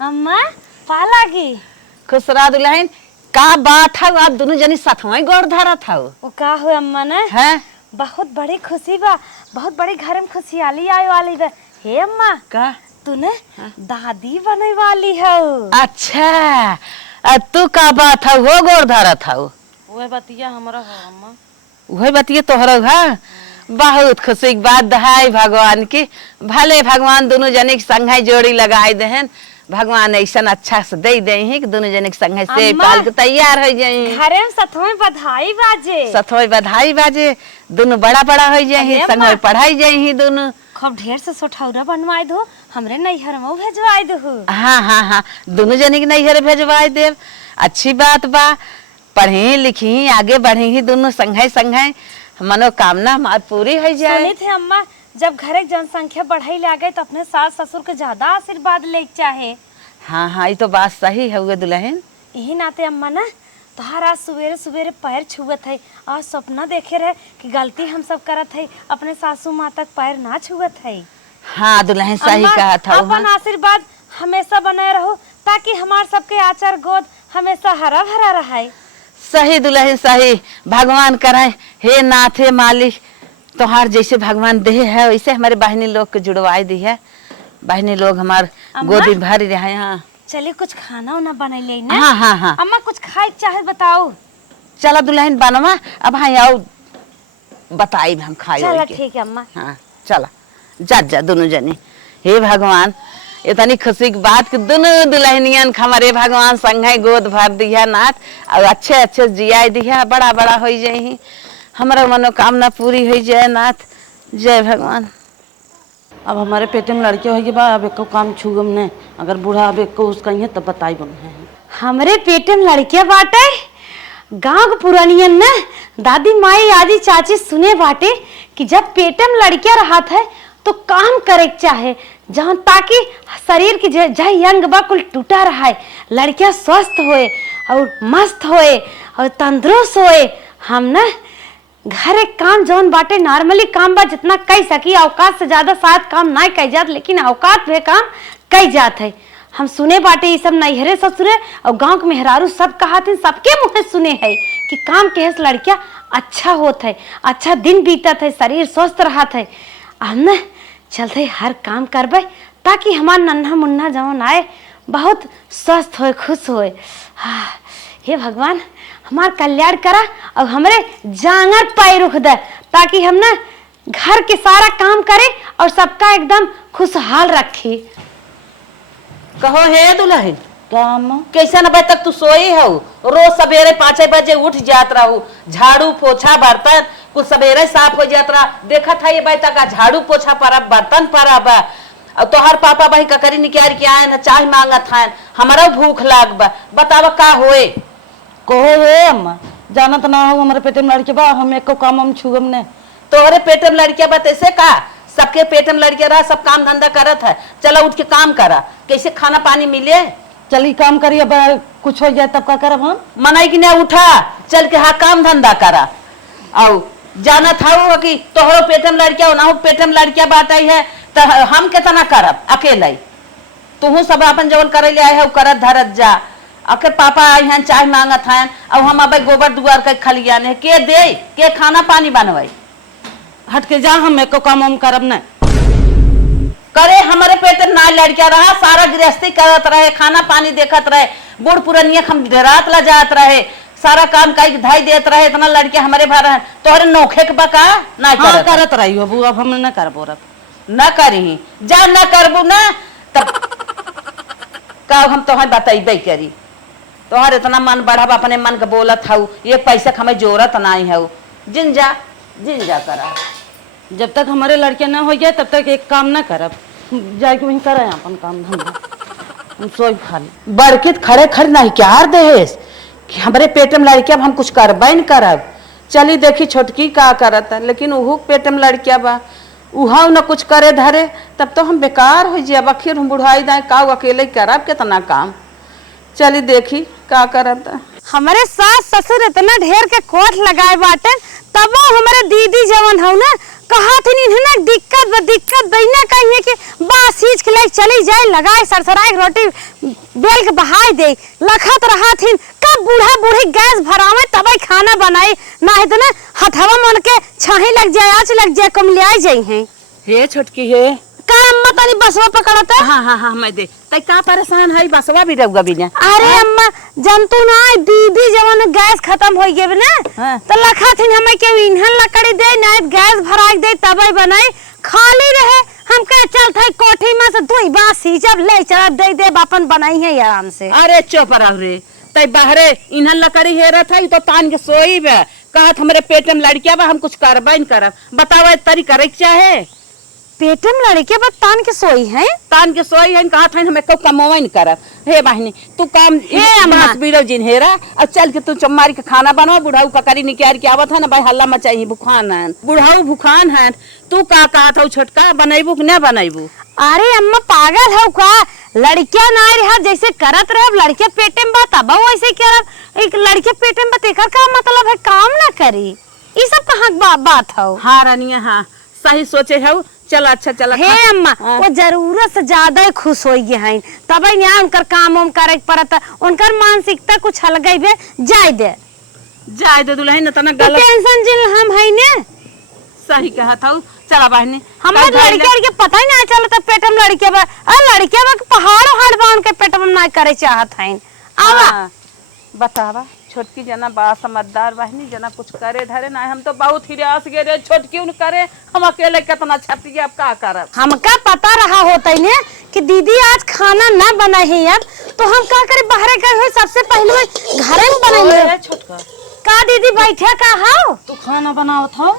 अम्मा पालागी खुसरा दुल्हन का बात है आप दोनों जनी साथवा गोड़ धरा था वो का हो अम्मा ने हैं बहुत बड़ी खुशी बा, बहुत बड़ी घर में खुशहाली आए वाली बा। हे अम्मा का तूने दादी बने वाली हो। अच्छा तू का बात है हो गोड़ धरा था वह बतिया हमरा हो अम्मा। वही बतिए तोहरा है बहुत खुशी की बात है भगवान की भले भगवान दोनों जने के संग जोड़ी लगाए देहन भगवान ऐसा अच्छा से दे दे कि दोनों जने के संग से पाल के तैयार हो जाए घरे में सतों बधाई बाजे सतों बधाई बाजे दोनों बड़ा बड़ा हो जाए संग पढ़ाई जाए दोनों खूब ढेर से सोठौरा बनवाए दो हमरे नैहर में भेजवाए दो। हाँ हाँ हाँ दोनों जने के नैहर भेजवाए देव अच्छी बात बा पढ़ी लिखी आगे बढ़ी दोनों संग मनोकामना हमारी पूरी हो जाए। सुनी थे अम्मा जब घरे जनसंख्या बढ़ाई लागे तो अपने सास ससुर के ज्यादा आशीर्वाद ले चाहे। हाँ हाँ ये तो बात सही है हुए दुल्हन। यही नाते अम्मा ना तोहरा सवेरे सवेरे पैर छुअत है और सपना देखे रहे कि गलती हम सब करत है अपने सासू माँ तक पैर ना छुअत है। हाँ दुल्हन सही कहा था। अपन आशीर्वाद हमेशा बनाए रहो ताकि हमार सबके आचार गोद हमेशा हरा भरा रहे। सही दुल्हन सही भगवान करे हे नाथ हे मालिक तोहार जैसे भगवान दे है वैसे हमारे बहनी लोग के जुड़वाई दी है बहनी लोग हमार गोदी भर रहे। हाँ चलिए कुछ खाना उना बना ले ना। हाँ हाँ हाँ अम्मा कुछ खाए चाहे बताओ। चला दुल्हन बनवा अब हाँ आओ बताई हम खाए। चला ठीक है अम्मा। हाँ चला जा जा दोनों जने हे भगवान इतनी खुशी की बात कि दोनों दुल्हनियन हमारे भगवान संग गोद भर दिया नाथ और अच्छे अच्छे जिया दिया बड़ा बड़ा हो जाए हमारा मनोकामना पूरी हो जाए नाथ जय भगवान। अब हमारे पेटे में लड़के होगी बा अब एको काम छूगम ने अगर बूढ़ा अब एको उसका ही है तब बताई बन है। हमरे पेटे में लड़के बाटे गांव के पुरानियन ने दादी माई आदि चाची सुने बाटे कि जब पेटे में लड़किया रहा है तो काम करे चाहे जहाँ ताकि शरीर की जय अंग बा कुल टूटा रहा है लड़कियां स्वस्थ होए और मस्त होए और तंदुरुस्त होए। हम ना घर एक काम जौन बाटे नॉर्मली काम बा जितना कह सकी औकात से ज्यादा शायद काम ना कह जात लेकिन औकात में काम कह जात है। हम सुने बाटे ये सब नैहरे ससुरे और गांव के मेहरारू सब कहा थे सबके मुँह सुने है कि काम के हेस लड़कियां अच्छा होत है अच्छा दिन बीतत है शरीर स्वस्थ रहत है। हम ना चलते हर काम करबे ताकि हमार नन्हा मुन्ना जवन आए बहुत स्वस्थ होए खुश होए। हाँ हे भगवान हमार कल्याण करा और हमरे जांगर पाए रुख दे ताकि हम ना घर के सारा काम करे और सबका एकदम खुशहाल रखी। कहो हे दुल्हन काम कैसा नबे तक तू सोई हो रोज सवेरे 5 बजे उठ जात रहू झाड़ू पोछा बर्तन कुछ सवेरे साफ हो जात रहा देखा था ये तक झाड़ू पोछा परब बर्तन परब और तोहर पापा भाई ककरी निकाल के आए न चाय मांगत हैं हमारा भूख लाग बा बताव का होए। कहो हे अम्मा जानत ना हो हमारे पेटे में लड़के बा हम एको काम हम छूगम ने। तोहरे पेट में लड़किया बा ऐसे का सबके पेट में लड़किया रहा सब काम धंधा करत है चला उठ के काम करा कैसे खाना पानी मिले। चली काम करिए कुछ हो जाए तब का करब हम मनाई कि नहीं उठा चल के हाँ काम धंधा करा और जाना था कि तोहरो पेट में लड़किया ना हो पेट में लड़किया बात आई है तो हम कितना करब अकेले तू सब अपन जवन करे ले आए है करत धरत जा आखिर पापा आए हैं चाय मांगत हैं और हम अब गोबर दुआर के खलियान के दे के खाना पानी बनवाई हट के जा हम एको काम हम करब न करे हमारे पेट ना लड़किया रहा सारा गृहस्थी करत रहे खाना पानी देखत रहे बूढ़ पुरानिया हम रात ला जात रहे सारा काम काई धाई देत रहे इतना लड़के हमारे भर है तोहरे नोखे के बका ना हाँ, करत रही हो अब हम न करबो रब न करी जा न करबू ना तब का हम तोहर बताइबे करी तोहर इतना मन बढ़ावा अपने मन के बोलत हऊ ये पैसा हमें जोरत नहीं है जिन जा करा जब तक हमारे लड़के ना हो जाए तब तक एक काम ना करब जाके वहीं करे अपन काम धंधा हम सोई खाली बड़कित खड़े खड़े नहीं क्या देश कि हमारे पेट में लड़किया हम कुछ करबे न करब चली देखी छोटकी का करत है लेकिन उहू पेट में लड़किया बा उहा न कुछ करे धरे तब तो हम बेकार हो जाए आखिर हम बुढ़ाई दाए का अकेले करब कितना काम चली देखी का करत है। हमारे सास ससुर इतना ढेर के कोट लगाए बाटे तब हमारे दीदी जवन हो ना कहा थी ना दिक्कत दैना कहिए कि बास सींच के ले चली जाए, लगाए सरसराए रोटी बेल के बहाई दे, लखत रहा थी कब बूढ़ा बूढ़ी गैस भरावे तब खाना बनाई, ना है तो ना हथवा मन के छाही लग जाए, आँच लग जाए, कम ले आई जाई है। हे छोटकी हे का अम्मा तनी बसवा पकड़ता। हाँ हाँ हाँ मैं दे तई का परेशान है बसवा भी रहुगा बिना। अरे अम्मा जंतु ना दीदी जवन गैस खत्म हो गए ना हाँ। तो लखा थी हमें के ईंधन लकड़ी दे ना गैस भरा दे तबई बनाई, खाली रहे हम कहे चल थाई कोठी में से दुई बासी जब ले चला दे दे अपन बनाई है आराम से। अरे चुप रह रे तई बाहरे इन्हन लकड़ी हेरा था तो तान के सोई बे कहत हमरे पेट में लड़किया बा हम कुछ करबा नहीं करब, बतावा तरी करे के चाहे पेटम लड़के बस तान के सोई है, तान के सोई है कहत है हमें को कमवा नहीं करब। हे बहनी तू काम हे अम्मा बीरो जिन हेरा अब चल के तू चम्मारी के खाना बनवा, बुढ़ाऊ ककरी निकाल के आवत है ना भाई हल्ला मचाई भूखान है, बुढ़ाऊ भूखान है, तू का कहत हो छोटका बनैबू कि ना बनैबू। अरे अम्मा पागल हो का, लड़किया ना रहा जैसे करत रहे लड़के पेटे में बात अब वैसे करब, एक लड़के पेटे में बात का मतलब है काम ना करी, ये सब कहाँ बात हो। हाँ रानिया हाँ सही सोचे है, चल अच्छा चल। हे अम्मा वो जरूरत से ज्यादा खुश हो गए हैं तब यहाँ उनकर काम उम करे पड़ता, उनकर मानसिकता कुछ अलग बे जाय दे दुल्हन न तना तो गलत टेंशन जिल हम है ने सही कहा था। चला बहनी हमारे लड़के के पता ही नहीं चलता पेट में लड़के बा, लड़के बा पहाड़ हाड़ बा उनके पेट में ना करे चाहत हैं। आवा बतावा छोटकी जना बा समझदार बहनी जना कुछ करे धरे ना, हम तो बहुत ही रियास गे रे छोटकी उन करे हम अकेले कितना छती अब का करब। हमका पता रहा होता ने कि दीदी आज खाना ना बनाए है अब तो हम का करे बाहर गए हुए सबसे पहले घरे में बनाए छोटका का दीदी बैठे का हाउ तू खाना बनाओ था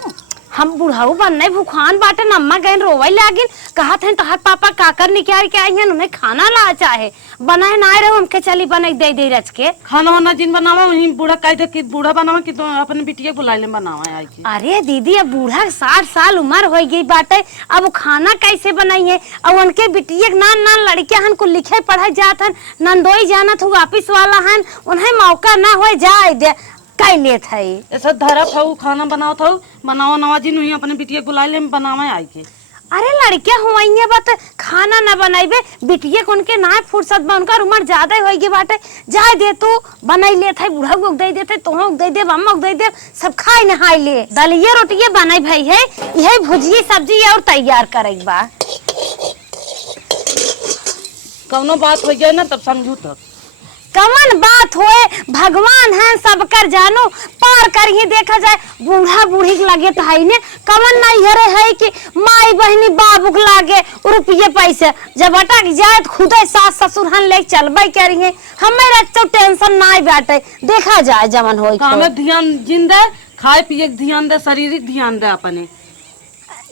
हम बुढ़ाऊ बनने भूखान बाटे अम्मा गए रोवे लागिन कहत हैं तोहर पापा काकर निकाल के आई हैं उन्हें खाना ला चाहे बनाए ना रहे हमके चली बने दे रच के खाना वाना जिन बनावा वही बूढ़ा कह दे कि बूढ़ा बनावा कि तो अपने बिटिया बुला ले बनावा आई की। अरे दीदी अब बूढ़ा 60 साल उम्र हो गई बाटे अब खाना कैसे बनाई है, अब उनके बिटिया नान नान लड़किया हन को लिखे पढ़े जात हन नंदोई जाना था वापिस वाला हन उन्हें मौका ना हो जाए दे कई लेत है ऐसा धरा था खाना बनाओ था बनावा नवाजी नहीं अपने बिटिया बुला ले बनावा आई के। अरे लड़किया हुआ बात खाना ना बनाइबे बिटिया को उनके ना फुर्सत बा उनका उम्र ज्यादा हो गई बाटे जाए दे तू बनाई ले थे बूढ़ा को दे देते तो दे दे अम्मा को दे दे सब खाए नहाए ले दलिया रोटिया बनाई भाई है यही भुजिया सब्जी और तैयार करे बा। कौनो बात हो गया ना तब समझू तब कवन बात होए भगवान है सब कर जानो पार कर ही देखा जाए बूढ़ा बूढ़ी लगे तो है ने कवन नहीं हरे है कि माई बहनी बाबू लागे रुपये पैसे जब अटक जाए तो खुद सास ससुर हन ले चलबे करेंगे हमें रखते टेंशन ना बैठे देखा जाए जमन हो काम ध्यान जिन दे खाए पिए ध्यान दे शारीरिक ध्यान दे अपने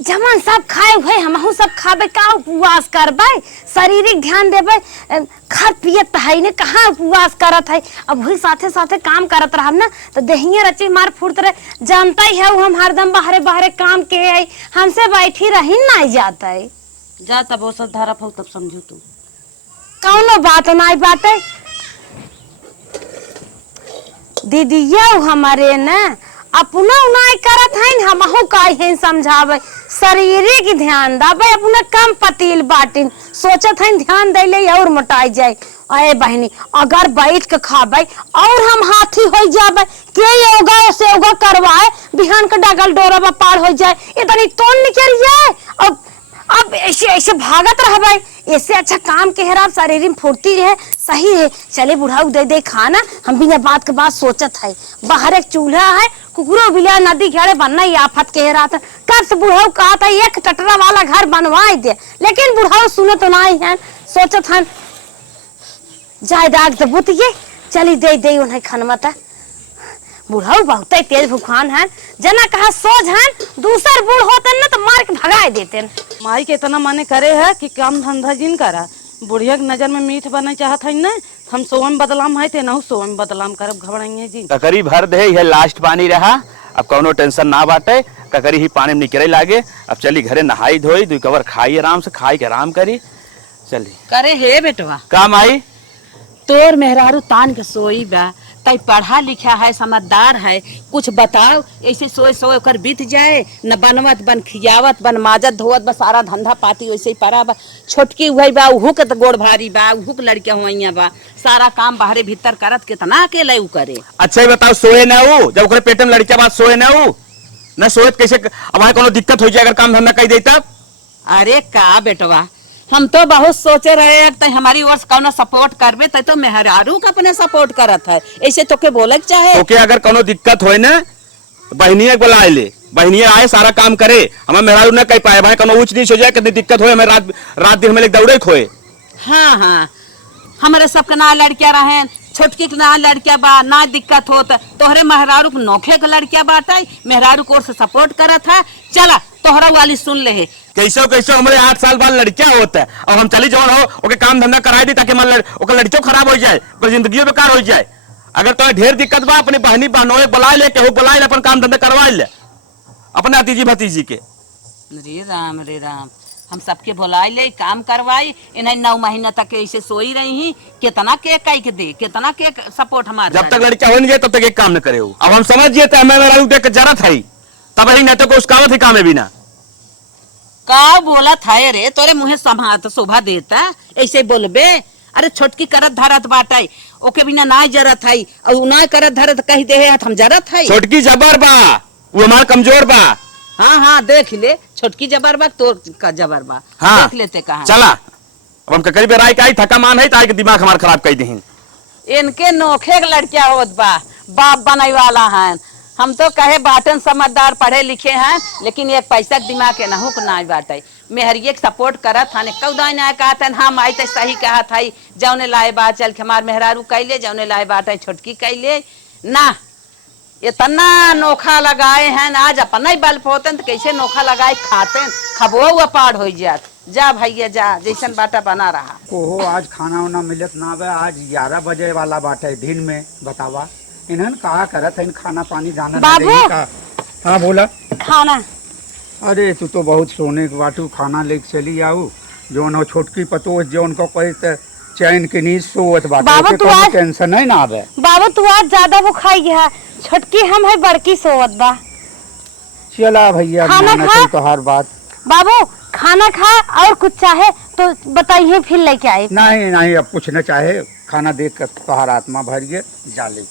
जमन सब खाए हुए हमहू सब खाबे का उपवास करबे शारीरिक ध्यान देबे खा पियत है ने कहाँ उपवास करत है अब वही साथे साथे काम करत रहब ना तो देहिया रची मार फुर्त रहे जानता ही है हम हरदम बाहरे बाहरे काम के है हमसे बैठी रही नहीं जाता है जा तब वो सब धारा फल तब समझू तू कौनो बात नहीं बाटे दीदी ये हमारे ना अपना उनाई करत है हमहू काहे समझावे शारीरिक ध्यान दाबे अपना कम पतील बाटिन सोचत है ध्यान दे ले और मोटाई जाए। अरे बहनी अगर बैठ के खाबे और हम हाथी हो जाबे के योगा से योगा करवाए बिहान के डगल डोरा पार हो जाए इतनी तोड़ निकल जाए अब ऐसे ऐसे भागत रहबे इससे अच्छा काम के हेरा शरीर में फुर्ती रहे सही है। चले बुढ़ाऊ दे खाना हम बिना बात के बात सोचत है बाहर एक चूल्हा है कुकुरो बिला नदी घेरे बनना ही आफत के हेरा था कब से बुढ़ाऊ कहा था एक टटरा वाला घर बनवाई दे लेकिन बुढ़ाऊ सुने तो नहीं है सोचत है जाए दाग तो बुतिए चली दे उन्हें खनमता बुढ़ाऊ बहुत तेज भूखान है जना कहा सोच है दूसर बूढ़ होते न तो मार के भगाए देते माई के इतना माने करे है कि काम धंधा जिन करा बुढ़िया के नजर में मीठ बने चाहत है ना हम सोम बदलाम है ते ना सोम बदलाम करब घबराइए जी ककरी भर दे यह लास्ट पानी रहा अब कौनो टेंशन ना बाटे ककरी ही पानी में निकले लागे अब चली घरे नहाई धोई दू कवर खाई आराम से खाई के आराम करी चली करे हे बेटवा काम आई तोर मेहरारू तान के सोई बा तय पढ़ा लिखा है, समझदार है, कुछ बताओ। ऐसे सोए सोए कर बीत जाए, न बनवत बन खियावत बन माजत धोवत बस सारा धंधा पाती वैसे ही पड़ा बा। छोटकी हुई बा उहू के तो गोड़ भारी बा, उहू के लड़कियां हुआ बा, सारा काम बाहरे भीतर करत कितना अकेले उ करे। अच्छा ही बताओ, सोए ना वो जब ओकरे पेट में लड़किया बात सोए ना वो न सोए कैसे? अब हमारे कोनो दिक्कत हो जाए अगर काम धंधा कर देता। अरे का बेटवा, हम तो बहुत सोचे रहे तय हमारी ओर से कौनो सपोर्ट करबे, तय तो मेहरारू का अपने सपोर्ट करत है। ऐसे तो के बोले चाहे ओके अगर कोनो दिक्कत होए ना बहनिया बुला ले, बहनिया आए सारा काम करे, हमें मेहरारू ना कह पाए भाई कोनो ऊंच नीच हो जाए, कभी दिक्कत होए हमें रात दिन में दौड़े खोए। हाँ हाँ, हमारे सबके ना लड़कियां रहे, छोटकी के ना लड़किया बा, ना दिक्कत होत। तोहरे मेहरारू के नौखे के लड़किया बाटे, मेहरारू को ओर से सपोर्ट करत है। चला तोहरा वाली सुन ले। कैसे कैसे हमारे 8 साल बाद लड़किया होता है और हम चली जवान हो ओके काम धंधा कराए दी ताकि ओकर लड़कियों खराब हो जाए, ओकर जिंदगी बेकार हो जाए। अगर तो ढेर दिक्कत बा अपनी बहनी बहनों बुला ले, केहू बुला ले, अपन काम धंधा करवा ले अपने भतीजी भतीजी के। रे राम, हम सबके बुलाए ले, काम करवाई। इन्हें 9 महीना तक ऐसे सोई रही ही, कितना के कह के दे, कितना के सपोर्ट हमारे। जब तक लड़किया हो नहीं जाए तब तक एक काम न करे। अब हम समझ गए हमें मेरा देख के जरा था तब ही नहीं तो उसका ही काम है बिना का बोला था रे, तोरे मुँहे समात शोभा देता ऐसे बोलबे। अरे छोटकी करत धरत बाटे, ओके बिना ना जरत है, और ना करत धरत कह दे हम जरत है। छोटकी जबर बा, वो हमारा कमजोर बा। हाँ हाँ देख ले, छोटकी जबर बा तो का जबर बा। हाँ देख लेते कहा चला। अब हम करीब राय का थका मान है ताकि दिमाग हमारा खराब कर दे। इनके नोखे लड़किया होत बा, बाप बनाई वाला है। हम तो कहे बाटन समझदार पढ़े लिखे हैं, लेकिन एक पैसा के दिमाग के नहुक ना बाटे। मेहरिए के सपोर्ट करत हने कौदा ना कहत हन हम आई त सही कहत हई, जौने लाए बात चल के हमार मेहरारू कैले, जौने लाए बात है छोटकी कैले ना। इतना नोखा लगाए हैं आज अपना ही बल पोतन तो कैसे नोखा लगाए खाते खबो हुआ पार हो जात। जा भैया जा, जैसन बाटा बना रहा। ओहो आज खाना वाना मिलत ना बे, आज 11 बजे वाला बाटे दिन में। बतावा इन्हन कहा करत है, खाना पानी जाना बाबू। का। हाँ बोला। खाना। अरे तू तो बहुत सोने के बाटू, खाना लेके चली आऊ। जोन हो छोटकी पतो जोन को कोई चैन के नींद सोवत बाटे, बाबू, तू आज टेंशन नहीं ना आवे। बाबू तू आज ज्यादा वो खाई गया, छोटकी हम है बड़की सोवत बा। चला भैया खाना माना खा। तो हर बात। बाबू खाना खा, और कुछ चाहे तो बताइए फिर लेके आए। नहीं नहीं अब कुछ न चाहे, खाना देख कर तोहार आत्मा भर गए जाले।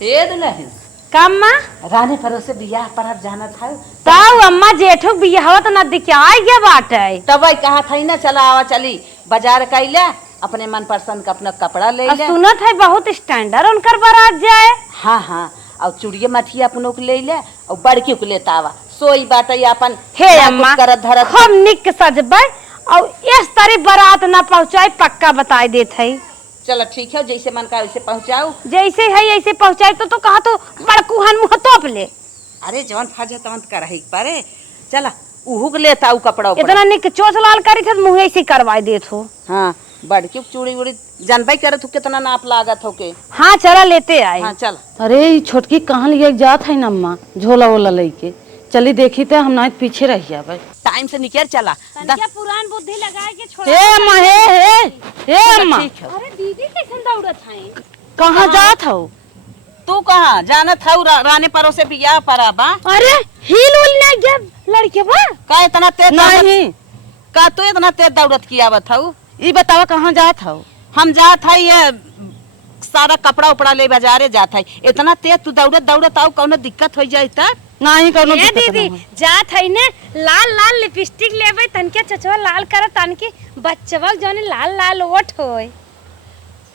हे दुल्हन काम माँ रानी परोसे बियाह पर अब जाना था, ताऊ अम्मा जेठो बियाह तो न दिखाई गया बाटे। तब कहा था ना चला आवा चली बाजार कैला, अपने मन पसंद का अपना कपड़ा ले ले। सुनत है बहुत स्टैंडर्ड उनकर बारात जाए। हाँ हाँ, और चूड़िया मठिया अपनों को ले ले, और बड़की को लेता आवा। सोई बाटे अपन हे अम्मा करत धरत हम निक सजबे और इस तरह बारात ना पहुँचाए पक्का बताई देत है। चलो ठीक है, जैसे मन का वैसे पहुँचाऊ। जैसे है ऐसे पहुँचाए तो कहा तो बड़कुहन मुँह तोप ले। अरे जवन फर्ज तवन करही परे। चला उहू के लेता आऊ कपड़ा उपड़ा। इतना निक चोच लाल करी थे मुँह ऐसे करवाई देत हो। हाँ बड़की चूड़ी उड़ी जानबे करत हो कितना नाप लागत हो के। हाँ चला लेते आए। हाँ चल। अरे ये छोटकी कहाँ लिए जात है नम्मा, झोला वोला लेके चली देखी तो हम ना पीछे रहिया भाई। टाइम से निकल चला। पुरान बुद्धि लगाए के छोड़। हे अम्मा हे अम्मा, ठीक है। अरे दीदी कैसे दौड़त है? कहाँ जात हो? तू कहाँ जाना था? रानी परोसे बियाह परा बा। अरे हिल उल नहीं गया लड़के बा का इतना तेज नहीं का तू इतना तेज दौड़त किया बताऊ? ये बतावा कहाँ जात हो? हम जात है ये सारा कपड़ा उपड़ा ले बाजारे जात है। इतना तेज तू दौड़त दौड़त आओ, कौनो दिक्कत हो जाए तब? नहीं कौनो ए दिक्कत दीदी नहीं। जात है ने लाल लाल लिपस्टिक लेबे तनके चचवा लाल कर तनके बच्चवा जने लाल लाल ओठ होय।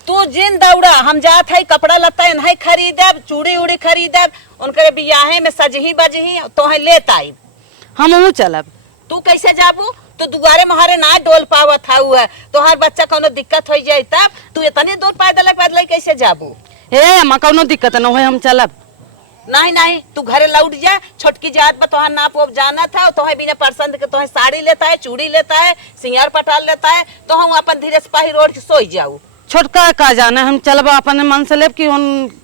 तू जिन दौड़ा, हम जात है कपड़ा लत्ता नहीं खरीदब, चूड़ी उड़ी खरीदब, उनके बियाहे में सजही बजही तो है लेत आई। हम चलब। तू कैसे जाबू? तो दुआरे महारे ना डोल पावत हाउ है, तो हर बच्चा कोनो दिक्कत हो जाए तब तू इतने दूर पैदल पैदल कैसे जाबू? हे अम्मा कौनो दिक्कत न हो, हम चलब। नहीं नहीं, तू घरे लौट जा। छोटकी जात बा तोहर नाप उप जाना था, तो बिना पसंद के तो साड़ी लेता है, चूड़ी लेता है, सिंगार पटाल लेता है, तो हम अपन धीरे से पाही रोड सोई जाऊ। छोटका का जाना हम चलब अपने मन से लेब कि उन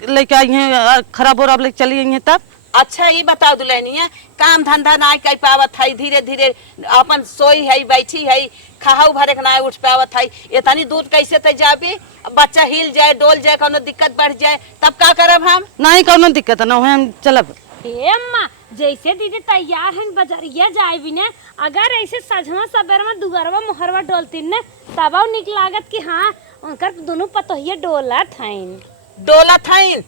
लेके आई हैं खराब हो लेके चली आई हैं तब। अच्छा ये बताओ दुल्हनिया, काम धंधा ना कर पावत है, धीरे धीरे अपन सोई है बैठी है, खाऊ भरे के ना उठ पावत है, इतनी दूध कैसे ते जाबी? बच्चा हिल जाए डोल जाए कोनो दिक्कत बढ़ जाए तब का करब हम? नहीं कोनो दिक्कत ना हो, हम चलब। हे अम्मा जैसे दीदी तैयार हैं बजरिया जाए भी ने, अगर ऐसे सजवा सबेर में दुगरवा मोहरवा डोलतीन ने तब निक लागत कि हाँ उनकर दोनों पतोहिया डोलत हईन। डोलत हईन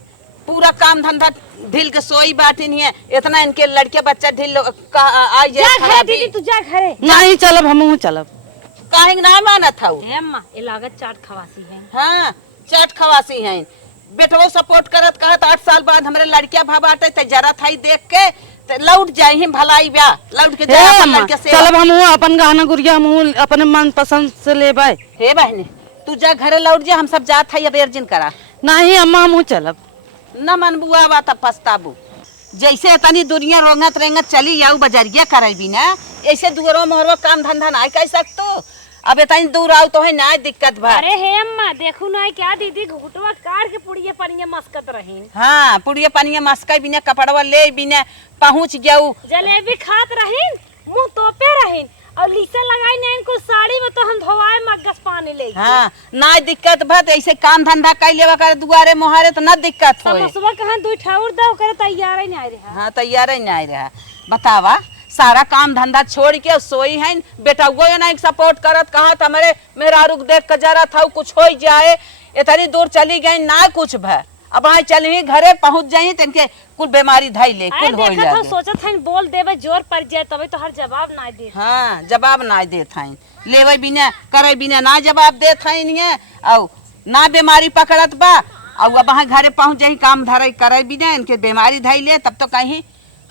पूरा काम धंधा ढील के सोई बाटिन है, इतना इनके लड़के बच्चा ढील आ जा जाए घरे खराबी। दीदी तू जा घरे। नहीं चलब, हम चलब। काहे ना मानत हऊ? हे अम्मा ये लागत चाट खवासी है। हाँ चाट खवासी हैं, बेटवो सपोर्ट करत कहत 8 साल बाद हमरे लड़किया भाबाटे ते जरा थाई देख के ते लौट जाए हम भलाई ब्या लौट के जाए अपन लड़के से। चलब हम अपन गहना गुड़िया हम अपने मन पसंद से लेबै। हे बहनी तू जा घरे लौट जा, हम सब जात है अब अर्जिन करा। नहीं अम्मा हम चलब। न मन बुआ बा तब पछताबू। जैसे तनी दुनिया रोंगत रेंगत चली आऊ बजरिया करेबी ना, ऐसे दुगरो मोहरो काम धंधा ना कर सकतो। अब इतनी दूर आओ तो है ना दिक्कत भा। अरे हे अम्मा देखू ना क्या दीदी घुटवा काट के पुड़िया पनिया मस्कत रहीन। हाँ पुड़िया पनिया मस्का बिना कपड़वा ले बिना पहुँच गऊ। जलेबी खात रहीन मुंह तोपे रहीन और लीसा लगाई ना इनको साड़ी में तो हम धोवाए मग्गस पानी ले। हाँ ना दिक्कत भत ऐसे काम धंधा कर लेवा कर दुआरे मोहारे तो ना दिक्कत होए। समसवा कहां दुई ठाउर दो करे तैयार ही नहीं आ रहा। हाँ तैयार ही नहीं रहा। बतावा सारा काम धंधा छोड़ के सोई है बेटा वो ना एक सपोर्ट करत कहा हमारे मेरा रुक देख के जरा था कुछ हो जाए, इतनी दूर चली गई ना कुछ भ अब आए चली घरे पहुंच जाई तनके कुल बीमारी धई ले कुल हो देखा था सोचत हन बोल देबे जोर पड़ जाए तबे तो हर जवाब ना दे। हाँ जवाब ना देत हन, लेवे बिना करे बिना ना जवाब देत हन ये औ ना बीमारी पकड़त बा और अब वहां घरे पहुंच जाई काम धरे करे बिना इनके बीमारी धई ले तब तो कहीं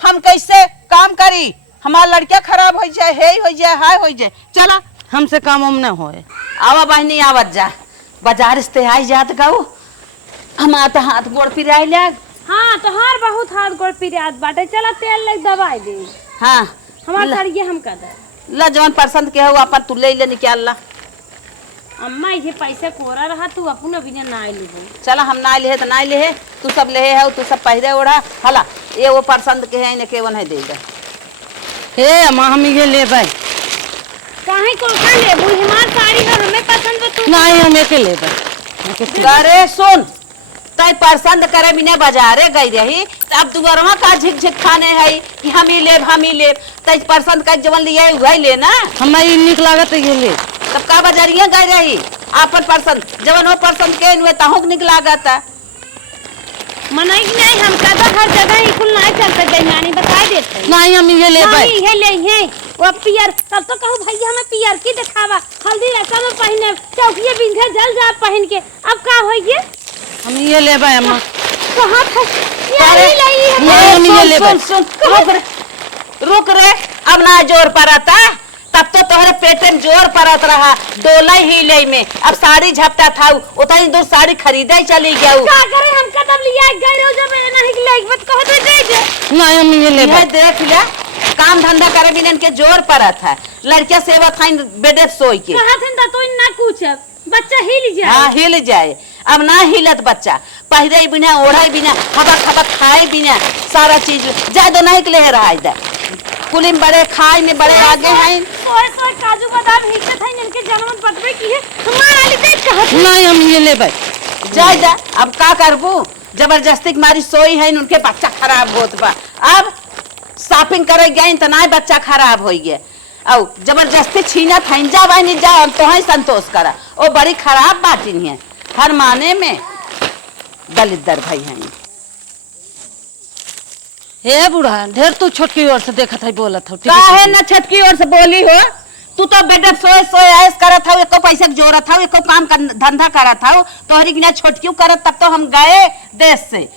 हम कैसे काम करी? हमारा लड़का खराब हो जाए हे हो जाए हाय हो जाए। चला हमसे काम हम न होए। आवा बहनी आवत जा बाजार से आई जात गाऊ हम तो हाथ गोड़ पिराई लाग। हां तो हर बहुत हाथ गोड़ पिरात बाटे। चला तेल लग दवाई दे। हाँ हमार सरिये हम कर दे ला जवन पसंद के हो अपन तू ले ले निकाल ला। अम्मा ये पैसे कोरा रहा तू अपन बिना ना लेबो। चला हम ना ले तो ना ले तू सब ले है तू सब पहरे ओढ़ा हला ये वो पसंद के है इन्हें केवन है दे दे। हे अम्मा हम ये लेबै। काहे को का लेबू? हमार साड़ी है हमें पसंद है तू। नहीं हम एके लेबै। अरे सुन तय पसंद करे बिना बाजारे गई रही अब दुगरवा का झिक झिक खाने है कि हम ही लेब तय पसंद कर जवन लिए वही लेना। हमें ये निक लागत ये ले। तब का बाजारिया गई रही आपन पसंद जवन हो पसंद के इनवे तहुक निक लागत है। मनाई नहीं हम कदा हर जगह ही कुल नहीं चलते बेईमानी बता देते। नहीं हम ये लेबै। नहीं ये ले है वो पियर तब तो कहूं भैया हमें पियर की दिखावा हल्दी रचा में पहने चौकिए बिंधे जल जा पहन के अब का होइए? हम ये लेबै अम्मा। कहां था ये लाई है? नहीं हम ये लेबै। सुन रुक रे अब ना जोर पड़ता तब तो तोहरे पेटे में जोर पड़त रहा डोला ही ले में अब साड़ी झपटा था उतनी दूर साड़ी खरीदे चली गया। क्या करे हम कदम लिया गए रो जब नहीं लाइक मत कहो तो दे दे। नहीं हम ये लेबै। यह देख ले काम धंधा करे बिना इनके जोर पड़त है लड़किया सेवा खाइन बेडे सोई के कहा थे तो ना कुछ बच्चा हिल जाए। हाँ हिल जाए अब ना हिलत बच्चा पहरे बिना ओढ़े बिना हवा खबा खाए बिना सारा चीज ज्यादा नहीं के ले रहा है कुलिम बड़े खाए में बड़े आगे हैं। सोए सोए काजू बादाम हिस्से थे इनके जन्म पटवे की है हमारा वाली देख कहा नहीं हम ये लेबै। जाय जा अब का करबू जबरदस्ती की मारी सोई है उनके बच्चा खराब होत बा अब शॉपिंग करे गए तो ना बच्चा खराब हो गया औ जबरदस्ती छीना थैन जा नहीं जा हम तो है संतोष करा ओ बड़ी खराब बात नहीं है हर माने में दलित भाई हैं। हे बूढ़ा ढेर तू छोटकी ओर से देखत है बोलत हो। काहे न छटकी ओर से बोली हो तू तो बेटा सोए सोए ऐस करत हो एको पैसा के जोरत हो एको काम कर धंधा करत हो तोहरी की ना छोटकी करत तब तो हम गए देश से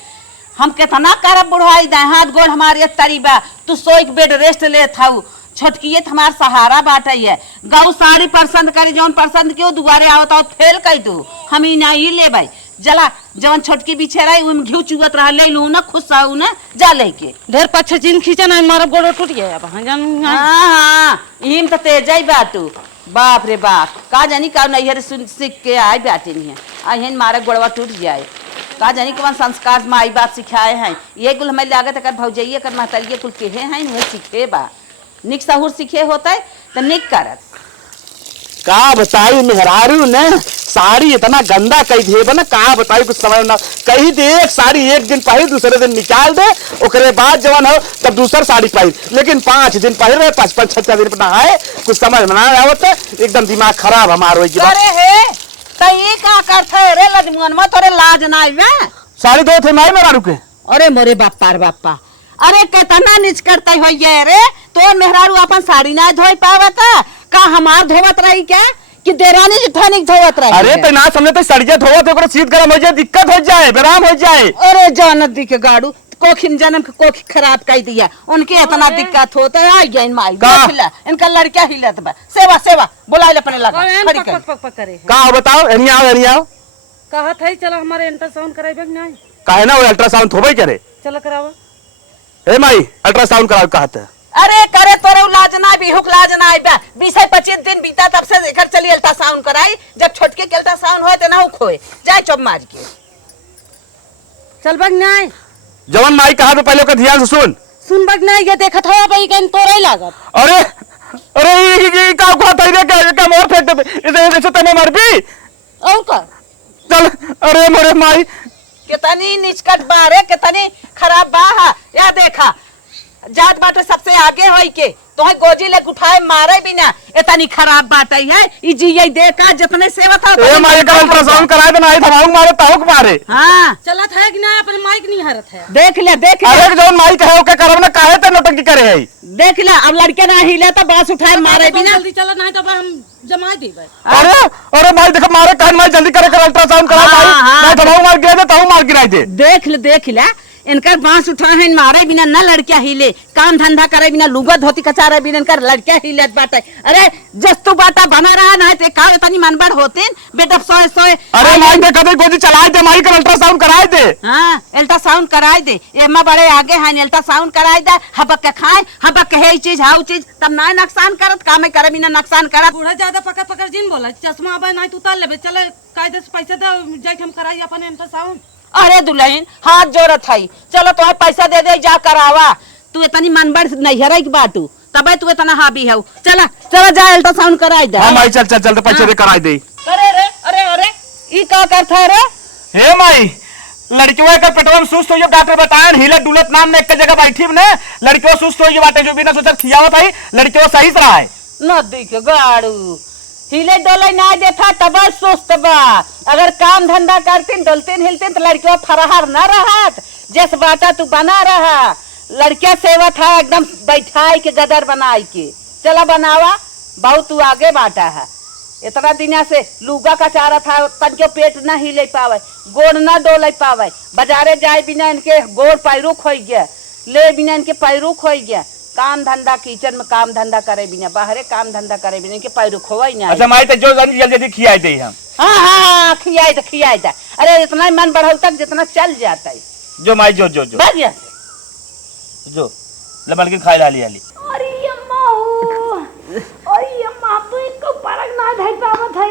हम कितना करब बुढ़ाई दाए हाथ गोड़ हमारे तरीबा तू सोई के बेड रेस्ट ले था छोटकी हमार सहारा बाटे है गौ साड़ी पसंद करी जौन पसंद क्यों दुआरे आवत आओ फेल कई दू हम ही ना ही ले भाई जला जवन छोटकी बिछे रही उनमें घी चुगत रहा ले लू ना खुश आऊ ना जा लेके ढेर पछे जिन खींचा ना मारा गोड़ो टूट गया अब हाँ जान। हाँ इम तो तेज ही बाटू बाप रे बाप का जानी का नैहर सीख के आए बाटे नहीं है आई मारे गोड़वा टूट जाए का जानी कौन संस्कार माई बाप सिखाए हैं ये कुल हमें लागत कर भौजैया कर महतरिये कुल केहे हैं वह सीखे बा निक सहूर सीखे होता है तो निक करत का बताई मेहरारू ने साड़ी इतना गंदा कही दे ना, का बताई कुछ समझ ना। कही दे एक साड़ी एक दिन पहले दूसरे दिन निकाल दे, ओकरे बाद जवन हो तब दूसर साड़ी पहन, लेकिन 5 दिन पहले 5-5-6 दिन पर नहाए, कुछ समझ में ना आवत, एकदम दिमाग खराब हमारो है। अरे हे तो ये का करथे रे लजमुनवा, तोरे लाज ना आवे? साड़ी धोत है माई मेहरारू के। अरे मोरे बाप्पा रे बाप्पा, अरे कितना नीच करते हो ये रे, तो मेहरारू अपन साड़ी ना धोई पावता का हमार धोवत रही क्या कि देरानी जेठानी धोवत रही? अरे तो ना समझे तो सड़िया धोवत ओकरा शीत गरम हो जाए, दिक्कत हो जाए, बेराम हो जाए। अरे जानत दी के गाड़ू कोखिन जन्म के कोखी खराब कर दिया, उनके इतना दिक्कत होता है। आई गई माई देखला इनका लड़का हिलत बा, सेवा सेवा बुला ले अपने लगा खड़ी कर पक पक करे का हो बताओ, एनी आओ कहा था चलो हमारे अल्ट्रासाउंड कराइबे नहीं? काहे ना वो अल्ट्रासाउंड थोबे करे। चलो करावा। ए माई अल्ट्रासाउंड कराओ कहत है। अरे करे तोरे लाज ना भी हुक लाज ना आई बा, 20-25 दिन बीता तब से एकर चली अल्ट्रासाउंड कराई, जब छोटके के अल्ट्रासाउंड होए त ना हुक होए जाए चुप मार के चल बग नहीं जवन माई कहा तो पहले ओकर ध्यान से सुन बग नहीं, ये देखत हो भाई कहीं तोरे लागत। अरे अरे ये का कहत है रे का मोर फेंक दे, इसे तने मर भी और का चल। अरे मोरे माई कितनी निचकट बारे, कितनी खराब बा। या देखा जात बाटे सबसे आगे होई के तो गोजी ले उठाए मारे बिना इतनी खराब बात है। ई जी यही देखा जितने सेवा था ए माई का अल्ट्रासाउंड कराए तो नहीं धमाऊ मारे ताऊ मारे। हां चलत है कि ना अपन माइक नहीं हरत है। देख ले अरे जवन माई कहे ओके करब ना, काहे ते नौटंकी करे है। देख ले अब लड़के ना हिले तो बांस उठाए मारे बिना जल्दी चलो नहीं तो हम जमा देबे। अरे अरे माई देख मारे कान माई जल्दी करे कर अल्ट्रासाउंड करा माई, मैं धमाऊ मार गिरा दे ताऊ मार गिराई दे। देख ले इनकर बांस उठाए मारे बिना न लड़किया हिले, काम धंधा करे बिना, लुगा धोती कचारे बिना इनकर लड़किया हिलत बाटे। अरे जस्तु बाटा बना रहा ना ते का इतनी मनबड़ होते बेटा सोए अरे माई देखा दे गोदी चलाए दे, माई का अल्ट्रासाउंड कराए दे। हां अल्ट्रासाउंड कराए दे, एमा बड़े आगे हैं अल्ट्रासाउंड कराए दे, हबक के खाए हबक के हे चीज हाउ चीज तब ना नुकसान करत, काम करे बिना नुकसान करत। बूढ़ा ज्यादा पकड़ जिन बोला चश्मा अब नहीं तू उतार लेबे, चले कायदे से पैसा दे जाके हम कराई अपन अल्ट्रासाउंड। अरे दुल्हन हाथ जोड़त है, चलो तुम्हें पैसा दे दे जा करावा, तू इतनी मनबड़ नहीं हरे की बातू तबे तू इतना हाबी है। चला चला जा अल्ट्रासाउंड कराई दे। हां माई चल चल चल तो पैसे दे कराई दे। अरे रे अरे अरे ई का करथा रे? हे माई लड़कियों का पेटवा में सुस्त हो, डॉक्टर बताए हिलत डुलत नाम ने एक जगह बैठी ने, लड़कियों सुस्त हो बाटे जो बिना सोचत खियावत है, लड़कियों सही से रहा है। नदी के गाड़ू हिले डोले ना देखा तब सुस्त बा, अगर काम धंधा करतीन डोलतीन हिलतीन तो लड़कियों फरहर न रहत, जैस बाटा तू बना रहा लड़किया सेवा था एकदम बैठाई के गदर बनाई के। चला बनावा बहु तू आगे बाटा है, इतना दिना से लुगा का चारा था तन के पेट न हिले पावे, गोड़ न डोले पावे, बाजारे जाए बिना इनके गोड़ पैरू खोई गया, ले बिना इनके पैरू खोई गया, काम धंधा किचन में काम धंधा करे बिना, बाहरे काम धंधा करे बिना इनके पैरू खोई ना। अच्छा माई तो जो जल्दी जल्दी खियाई दे हम। हाँ खियाई था। अरे इतना मन बढ़ल तक जितना चल जाता है जो माई जो जो जो बढ़िया से जो लमन के खाई लाली आली। अरे अम्मा तो इनको परक ना धर पावत है।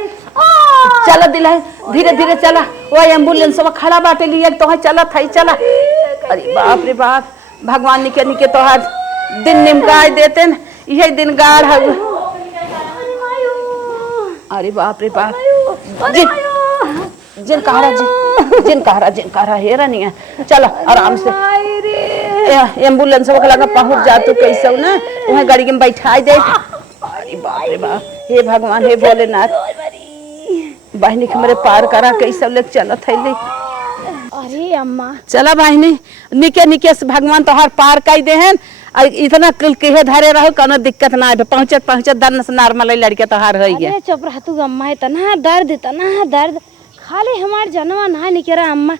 चला दिला धीरे धीरे चला, वो एम्बुलेंस में खड़ा बाटे लिए तो है चला था चला। अरे बाप रे बाप, भगवान निके तो हर दिन निमकाय देते न, यही दिन गाड़ है। अरे बाप रे बाप, जिन कहा हेरा नहीं है। चलो आराम से एम्बुलेंस में लगा पहुंच जा तू कैसे ना, वहाँ गाड़ी में बैठा दे। अरे बाप रे बाप, हे भगवान हे भोलेनाथ, बहनी के मेरे पार करा कैसे लोग चलत है। अरे अम्मा चला बहनी निके से भगवान तो हर पार कर दे हैं, इतना कुल के धरे रहो कोनो दिक्कत ना है, पहुंचत दर्द से नॉर्मल लड़के तो हार हो गया। अरे चुप रह तू अम्मा, इतना दर्द खाली हमार जनवा ना निकरा अम्मा,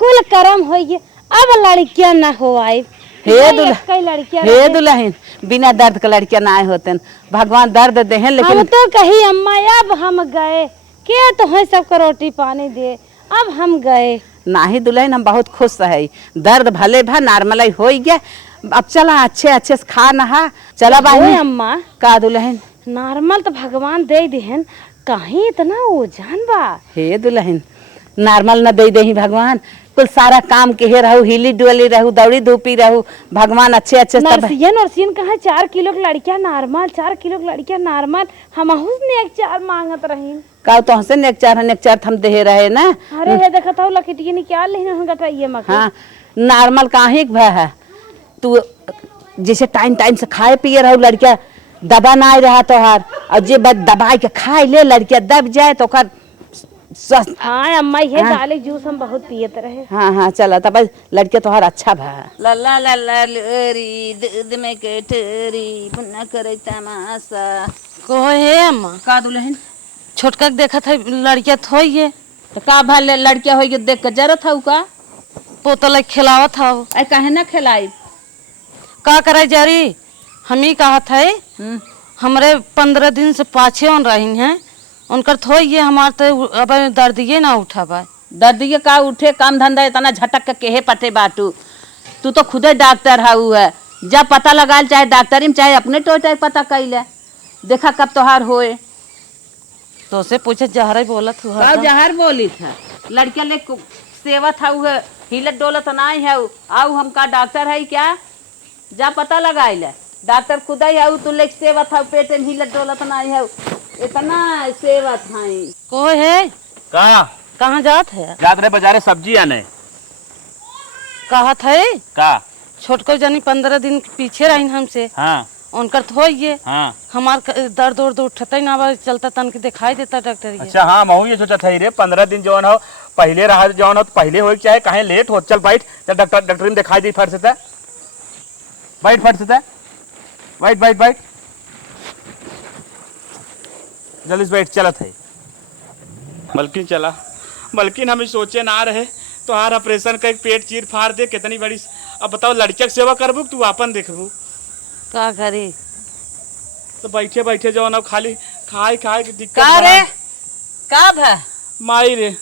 कुल करम हो गए अब लड़कियां ना हो आई। हे दुल्हन बिना दर्द के लड़कियां ना होते, भगवान दर्द दे हैं लेकिन हम तो कही अम्मा अब हम गए के तो है सबको रोटी पानी दे, अब हम गए ना ही दुल्हन हम बहुत खुश है, दर्द भले भा नॉर्मल हो गया। अब चला अच्छे से खा नहा चला बाई अम्मा। का दुल्हन नॉर्मल तो भगवान दे दिहन, कहीं इतना ओजान बा। हे दुल्हन नॉर्मल न दे दे भगवान, कुल सारा काम के हे रहू, हिली डुअली रहू, दौड़ी धूपी रहू, भगवान अच्छे अच्छे सब नरसियन कहा 4 किलो के लड़कियां नॉर्मल, 4 किलो के लड़कियां नॉर्मल, हम ने एक 4 मांगत रही का तो हंसे नेक चार हम दे रहे ना। अरे हे देखत हो लकटिए निकाल लेहिन हम गटाइए मके। हाँ नॉर्मल काहे के भय है, तू जैसे टाइम टाइम से खाए पिए रहू, लड़किया दबा ना रहा तोहार, और जे बस दबाई के खाए ले लड़किया दब जाए तो ओकर स्वस्थ। हाँ अम्मा ये गाले जूस हम बहुत पियत रहे। हाँ हाँ चला तब लड़किया तोहार अच्छा भय। ला ला ला ला लोरी दूध में कटोरी बुना करे तमाशा। कहो हे अम्मा, का दुल्हन छोटका के देखत है लड़किया थोइए तो का भले लड़किया होई के देख के जरत हऊ का? पोतल खिलावत हो, आई काहे ना खिलाई? का करे जरी हम ही कहत है हमरे 15 दिन से पाछे on रही हैं, उनकर थोइए हमार तो अब दर्दिये ना उठाबा। दर्दिये का उठे, काम धंधा इतना झटक के केहे पटे बाटू। तू तो खुदे डॉक्टर हऊ है, जब पता लगाल चाहे डॉक्टरी में चाहे अपने टोटे पता कैले, देखा कब तोहार होए। तो से पूछे जहर बोलत हुआ का जहर बोली था? लड़किया ले सेवा था है, हिलत डोलत नहीं है, आऊ हम का डॉक्टर है क्या? जा पता लगाइले, डॉक्टर खुदा ही है, तू लेके सेवा था पेट में हिलत डोलत नहीं है, इतना सेवा था। को है का कहाँ जात है? जात रहे बाजारे सब्जी आने। कहत है का छोटको जानी 15 दिन पीछे रही हमसे, हाँ उनकर थोइए हाँ हमार दर्द उर्द उठता ही ना बा, चलता तन के दिखाई देता डॉक्टर ये। अच्छा हाँ महू ये सोचत है रे 15 दिन जौन हो पहले रहा जौन हो तो पहले हो चाहे कहे लेट हो। चल बैठ, चल डॉक्टर में दिखाई दी फट से बैठ, फट से बैठ बैठ बैठ जल्दी से बैठ। चलत है बल्कि चला, बल्कि हम सोचे ना रहे तो हार ऑपरेशन का एक पेट चीर फाड़ दे कितनी बड़ी। अब बताओ लड़किया की सेवा करबू तू अपन देखबू का करे? तो बैठे बैठे जो ना खाली खाए खाए की दिक्कत का रे का भा माई रे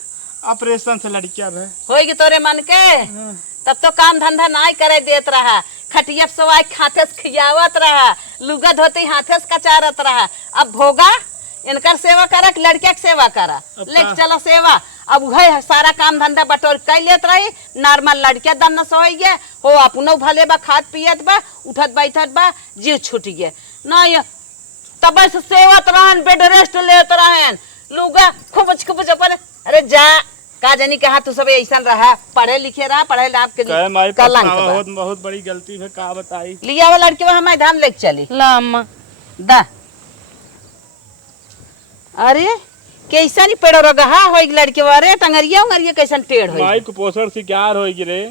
ऑपरेशन से लड़किया भे होई तोरे मन के, तब तो काम धंधा नहीं करे देत रहा, खटिया सवाई हाथे से खियावत रहा, लुगा धोती हाथे से कचारत रहा। अब भोगा इनकर सेवा करा कि लड़किया के सेवा करा? लेके चलो सेवा। अब वही सारा काम धंधा बटोर कर लेत रही, नॉर्मल लड़किया दन सोई गे हो, अपनो भले बा, खात पियत बा, उठत बैठत बा, जीव छूट गे नहीं। तब से सेवत रहन, बेड रेस्ट लेत रहन, लुगा खूब अपन। अरे जा का जानी कहा तू सब ऐसा रहा, पढ़े लिखे रहा, पढ़े आपके बहुत बहुत बड़ी गलती है का बताई। लिया वो लड़की वहां मैदान लेके चली ला अम्मा दा। अरे कैसा नहीं पेड़ो रहा हो लड़के वारे टंगरिया उंगरिया कैसन टेढ़ हो माई कुपोषण शिकार होगी रे।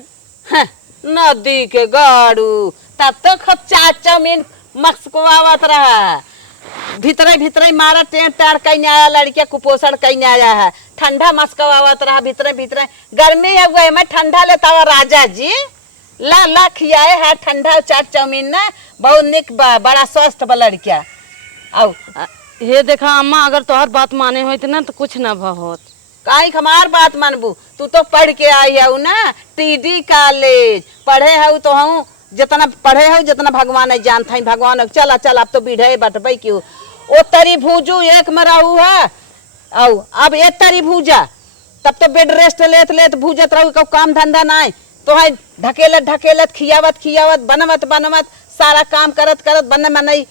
नदी के गाड़ू तब तो खब चाचा मीन मस्कवावत रहा, भीतरे भीतरे मारा टेंट टार कहीं आया, लड़किया कुपोषण कहीं आया है, ठंडा मस्कवावत रहा भीतरे भीतरे। गर्मी है वो मैं ठंडा लेता हुआ राजा जी ला ला खियाए है ठंडा चाट चाउमीन ना, बहुत निक बड़ा स्वस्थ बा लड़किया। आओ ये देखा अम्मा, अगर तोहर बात माने हो ना तो कुछ ना होत। काहे हमार बात मानबू? तू तो पढ़ के आई है ना, टीडी कॉलेज पढ़े है तो हूँ, जितना पढ़े हो जितना भगवान है जानता है भगवान। चला चल अब तो बीढ़े बटबे क्यों ओ तरी भूजू एक में रहू है, आओ अब एक तरी भूजा, तब तो बेड रेस्ट लेत लेत भूजत रहू, को काम धंधा नहीं तो है, ढकेलत ढकेलत खियावत खियावत बनवत बनवत सारा काम करत करत बन मन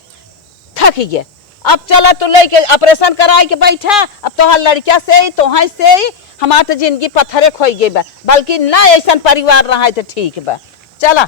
थक गए। अब चला तू लेके ऑपरेशन कराए के बैठा, अब तो हर लड़किया से ही तो ही हमार तो जिंदगी पत्थरे खोई गई बा, बल्कि ना ऐसा परिवार रहा है तो ठीक बा। चला